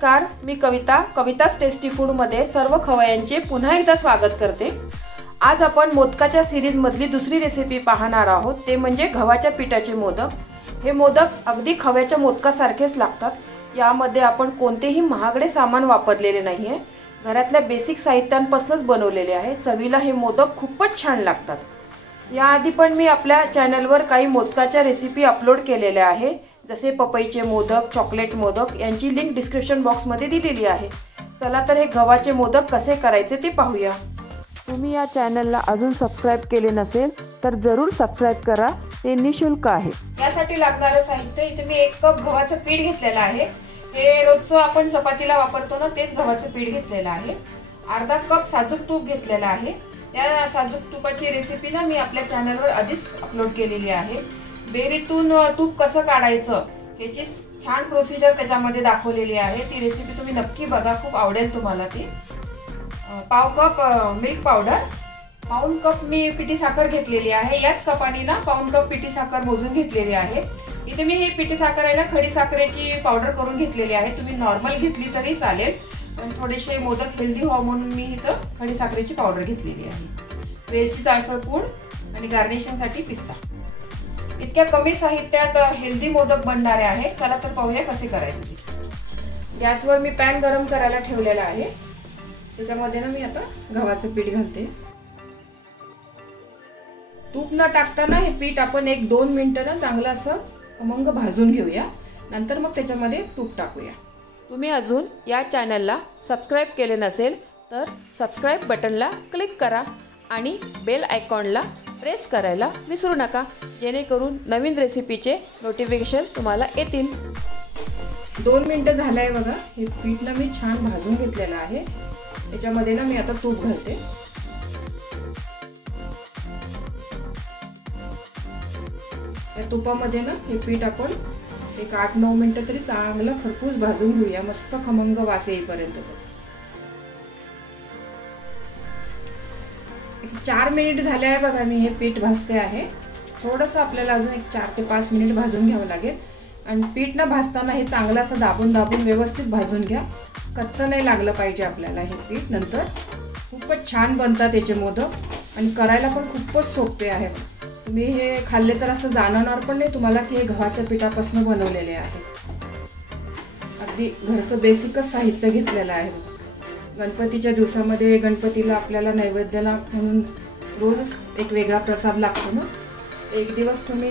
नमस्कार, मी कविता's tasty food मध्ये सर्व खवय्यांचे पुन्हा एकदा स्वागत करते। आज आपण मोदकाच्या सीरीज मधली दुसरी रेसिपी पाहणार आहोत, ते म्हणजे गव्हाच्या पिठाचे मोदक। हे मोदक अगदी खव्याच्या मोदकासारखेच लागतात। यामध्ये आपण कोणतेही महागडे सामान वापरलेले नाहीये, घरातल्या बेसिक साहित्यांपासूनच बनवलेले आहे। चवीला हे मोदक खूपच छान लागतात। याआधी पण मी आपल्या चॅनलवर काही मोदकाच्या रेसिपी अपलोड केलेल्या आहे, जसे पपईचे मोदक, चॉकलेट मोदक यांची लिंक डिस्क्रिप्शन बॉक्स मध्ये दिलेली आहे। चला तर हे गव्हाचे मोदक कसे करायचे ते पाहूया। तुम्ही या चॅनलला अजून सबस्क्राइब केले नसेल तर जरूर सबस्क्राइब करा, ते निशुल्क आहे। यासाठी लागणारे साहित्य इथे मी 1 कप गव्हाचं पीठ घेतलेलं आहे। हे रोजचं आपण चपातीला वापरतो ना, तेच गव्हाचं पीठ घेतलेलं आहे। अर्धा कप साजूक तूप घेतलेलं आहे। या साजूक तुपाची रेसिपी ना मी आपल्या चॅनलवर आधीच अपलोड केलेली आहे। बेरीतून तूप कसं काढायचं याची छान प्रोसिजर त्याच्यामध्ये दाखवलेली आहे। ती रेसिपी तुम्ही नक्की बघा, खूप आवडेल तुम्हाला ती। पाव कप मिल्क पावडर, पाऊण कप मी पिठी साखर घेतलेली आहे। याच कपाने ना पाऊण कप पिठी साखर मोजून घेतलेली आहे। इथे मी ही पिठी साखर आहे ना खडी साखरेची पावडर करून घेतलेली आहे। तुम्ही नॉर्मल घेतली तरी चालेल, पण थोडेसे मोदक हेल्दी व्हावं म्हणून मी इथं खडी साखरेची पावडर घेतलेली आहे। वेलची, जायफळ पूड आणि गार्निशिंगसाठी पिस्ता। इतक्या कमी साहित्यात हेल्दी मोदक बनणारे आहे। चला तर पाहूया कसे करायचे। गॅसवर मी पॅन गरम करायला ठेवलेला आहे। त्याच्यामध्ये ना मी आता गव्हाचं पीठ घालते। तूप न टाकताना हे पीठ आपण 1-2 मिनिटं ना चांगलं असं खमंग भाजून घेऊया, नंतर मग त्याच्यामध्ये तूप टाकूया। तुम्ही अजून या चॅनलला सबस्क्राइब केले नसेल तर सबस्क्राइब बटनला क्लिक करा आणि बेल आयकॉनला प्रेस करायला विसरू नका, जेणेकरून नवीन रेसिपीचे नोटिफिकेशन तुम्हाला येतील। 2 मिनिटं झाले आहे बघा। हे पीठ ना मी छान भाजून घेतलेलं आहे। याच्यामध्ये ना मी आता तूप घालते। या तुपामध्ये ना हे पीठ आपण 8-9 मिनिटं तरी चांगलं खरपूस भाजून घेऊया, मस्त खमंग वास येईपर्यंत। 4 मिनिट झाले आहे बघा, मी हे पीठ भाजते आहे। थोडंसं आपल्याला अजून 4 ते 5 मिनिट भाजून घ्यावं लागेल। आणि पीठ ना भाजताना हे चांगलं असं दाबून व्यवस्थित भाजून घ्या, कच्चं नाही लागलं पाहिजे आपल्याला हे पीठ। नंतर खूपच छान बनतात याचे मोदक आणि करायला पण खूपच सोपे आहे। तुम्ही हे खाल्ले तर असं जाणवणार पण नाही तुम्हाला की हे गव्हाच्या पिठापासून बनवलेले आहे। अगदी घरचं बेसिकच साहित्य घेतलेलं आहे। गणपतीच्या दिवसामध्ये गणपतीला आपल्याला नैवेद्याला म्हणून रोज एक वेगळा प्रसाद लागतो ना, एक दिवस तुम्ही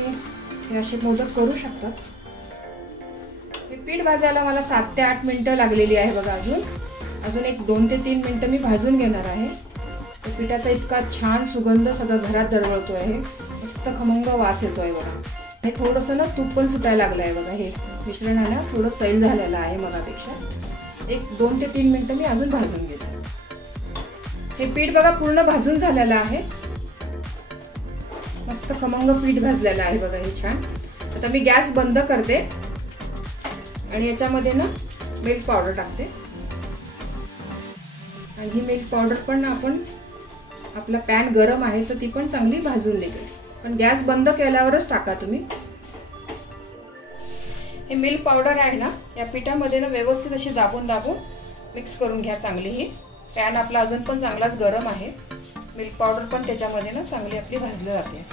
हे असे मोदक करू शकता। हे पीठ भाजायला मला 7 ते 8 मिनिटं लागलेली आहे बघा। अजून एक 2 ते 3 मिनिटं मी भाजून घेणार आहे। पिठाचा इतका छान सुगंध सगळं घरात दरवळतो आहे, मस्त खमंग वास येतोय बघा। हे थोडंसं ना तूप पण सुटायला लागलं आहे बघा। हे मिश्रण आहे ना थोडं सैल झालेलं आहे मगापेक्षा। 2 ते 3 मिनिटं मी अजून भाजून घेते। हे पीठ बघा पूर्ण भाजून झालेलं आहे, मस्त खमंग पीठ भाजलेलं आहे बघा हे छान। आता मी गॅस बंद करते आणि याच्यामध्ये ना मिल्क पावडर टाकते। आणि ही मिल्क पावडर पण आपण आपला पॅन गरम आहे तर ती पण चांगली भाजून निघेल, पण गॅस बंद केल्यावरच टाका तुम्ही। हे मिल्क पावडर आहे ना या पिठामध्ये ना व्यवस्थित अशी दाबून मिक्स करून घ्या चांगली। ही पॅन आपला अजून पण चांगलाच गरम आहे। मिल्क पावडर पण त्याच्यामध्ये ना चांगली आपली भाजली जाते।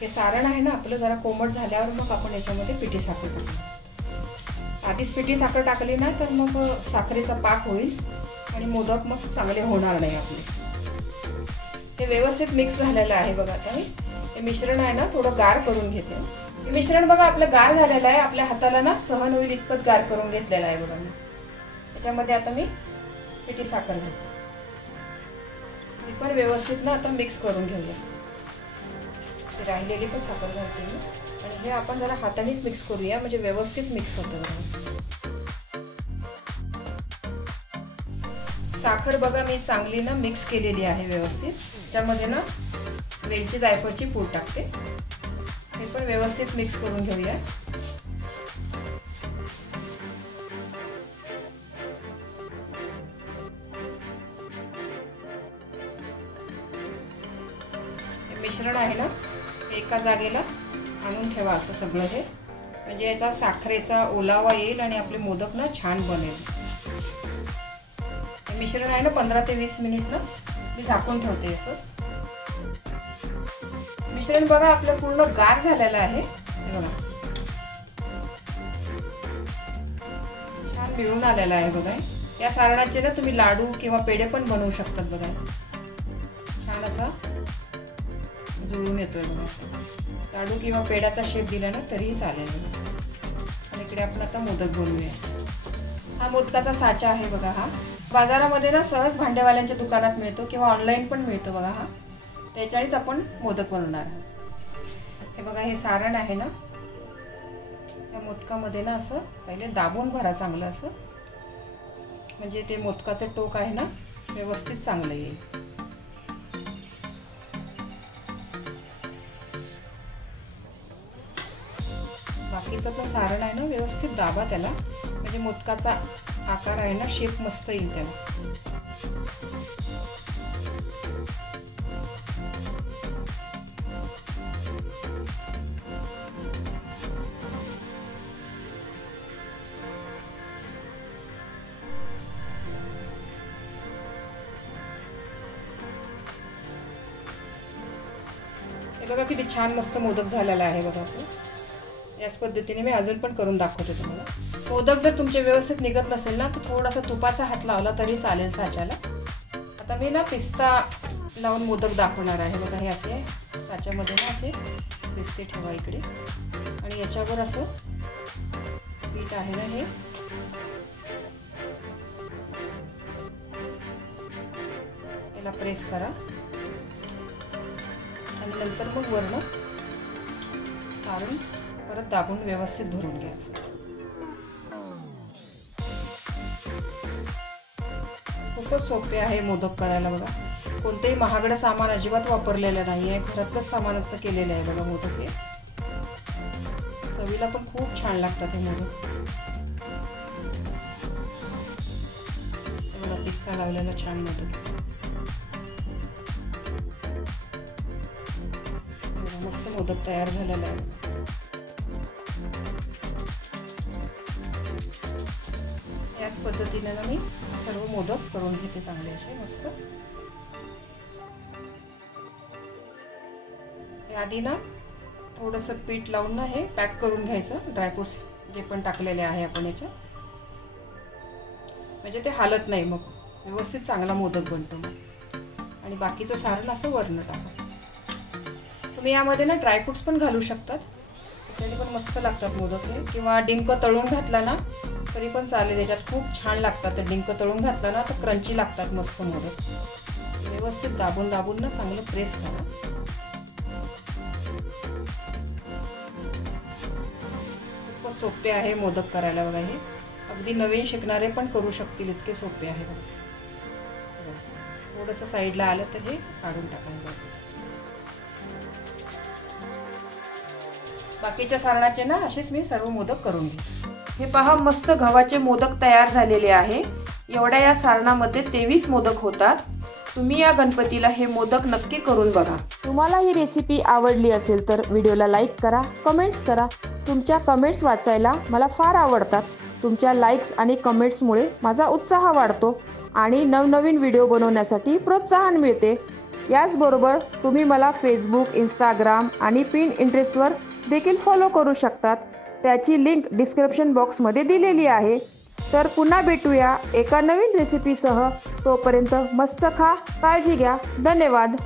हे सारण आहे ना आपलं जरा कोमट झाल्यावर मग आपण याच्यामध्ये पिठी साखर टाकू। आधीच पिठी साखर टाकली ना तर मग साखरेचा पाक होईल आणि मोदक मग चांगले होणार नाही आपले। हे व्यवस्थित मिक्स झालेलं आहे बघा। आता मी हे मिश्रण आहे ना थोडं गार करून घेते। हे मिश्रण बघा आपलं गार झालेलं आहे, आपल्या हाताला ना सहन होईल इतपत गार करून घेतलेलं आहे बघा मी। त्याच्यामध्ये आता मी पिठी साखर घालते। हे पण व्यवस्थित ना आता मिक्स करून घेऊया। राहिलेली पण साखर घालते मी आणि हे आपण जरा हातानेच मिक्स करूया, म्हणजे व्यवस्थित मिक्स होतं बघा। साखर बघा मी चांगली ना मिक्स केलेली आहे व्यवस्थित। त्याच्यामध्ये ना वेलची, जायफळची पूड टाकते। हे पण व्यवस्थित मिक्स करून घेऊया। हे मिश्रण आहे ना एका जागेला आणून ठेवा, असं सगळं हे म्हणजे याचा साखरेचा ओलावा येईल आणि आपले मोदक ना छान बनेल. हे मिश्रण आहे ना 15 ते 20 मिनिट ना मी झाकून ठेवते. असंच मिश्रण बघा आपलं पूर्ण गार झालेलं आहे. हे बघा छान मिळून आलेलं आहे बघा. या सारणाचे ना तुम्ही लाडू किंवा पेढे पण बनवू शकतात बघा. छान असा जुळून येतोय बघा. लाडू किंवा पेढ्याचा शेप दिला ना तरीही चालेल. आणि इकडे आपण आता मोदक बनवूया. हा मोदकाचा साचा आहे बघा. हा बाजारामध्ये ना सहज भांडेवाल्यांच्या दुकानात मिळतो किंवा ऑनलाईन पण मिळतो बघा. हा त्याच्यानेच आपण मोदक बनवणार. हे बघा हे सारण आहे ना या मोदकामध्ये ना असं पहिले दाबून भरा चांगलं असं, म्हणजे ते मोदकाचं टोक आहे ना व्यवस्थित चांगलं येईल. बाकीचं पण सारण आहे ना व्यवस्थित दाबा त्याला, म्हणजे मोदकाचा आकार आहे ना शेप मस्त येईल त्याला. हे बघा किती छान मस्त मोदक झालेला आहे बघा. याच पद्धतीने मी अजून पण करून दाखवते तुम्हाला. मोदक जर तुमचे व्यवस्थित निघत नसेल ना तर थोडासा तुपाचा हात लावला तरी चालेल साच्याला. आता मी ना पिस्ता लावून मोदक दाखवणार आहे बघा. हे असे साच्यामध्ये ना असे पिस्ते ठेवा इकडे आणि याच्यावर असं पीठ आहे ना हे याला प्रेस करा आणि नंतर मग वरण सारण परत दाबून व्यवस्थित भरून घ्या. खूपच सोपे आहे मोदक करायला बघा. कोणतेही महागडं सामान अजिबात वापरलेलं नाही आहे. घरातलंच सामान केलेलं आहे बघा मोदक. हे चवीला पण खूप छान लागतात हे मोदक. बघा पिस्ता लावलेला छान मोदक. मस्त मोदक तयार झालेला आहे. याच पद्धतीने ना मी सर्व मोदक करून घेते चांगले असे मस्त. आधी ना थोडंसं पीठ लावून ना हे पॅक करून घ्यायचं. ड्रायफ्रुट्स जे पण टाकलेले आहे आपण याच्यात, म्हणजे ते हालत नाही, मग व्यवस्थित चांगला मोदक बनतो. आणि बाकीचं सारण असं वरण टाका. तुम्ही यामध्ये ना ड्रायफ्रुट्स पण घालू शकतात, त्याच्याने पण मस्त लागतात मोदक हे. किंवा डिंक तळून घातला ना तरी पण चालेल. याच्यात खूप छान लागतात. ते डिंक तळून घातला ना तर क्रंची लागतात मस्त मोदक. व्यवस्थित दाबून दाबून ना चांगलं प्रेस करा. खूपच सोपे आहे मोदक करायला बघा. हे अगदी नवीन शिकणारे पण करू शकतील, इतके सोपे आहे बघा. थोडंसं साईडला आलं तर हे काढून टाकायचं. बाकीच्या सारणाचे ना असेच मी सर्व मोदक करून घेते. हे पहा मस्त गव्हाचे मोदक तयार झालेले आहे. एवढ्या या सारणामध्ये 23 मोदक होतात. तुम्ही या गणपतीला हे मोदक नक्की करून बघा. तुम्हाला ही रेसिपी आवडली असेल तर व्हिडिओला लाईक करा, कमेंट्स करा. तुमच्या कमेंट्स वाचायला मला फार आवडतात. तुमच्या लाईक्स आणि कमेंट्समुळे माझा उत्साह वाढतो आणि नवनवीन व्हिडिओ बनवण्यासाठी प्रोत्साहन मिळते. याचबरोबर तुम्ही मला फेसबुक, इंस्टाग्राम आणि पिंटरेस्टवर देखील फॉलो करू शकतात. त्याची लिंक डिस्क्रिप्शन बॉक्समध्ये दिलेली आहे. तर पुन्हा भेटूया एका नवीन रेसिपीसह. तोपर्यंत मस्त खा, काळजी घ्या. धन्यवाद.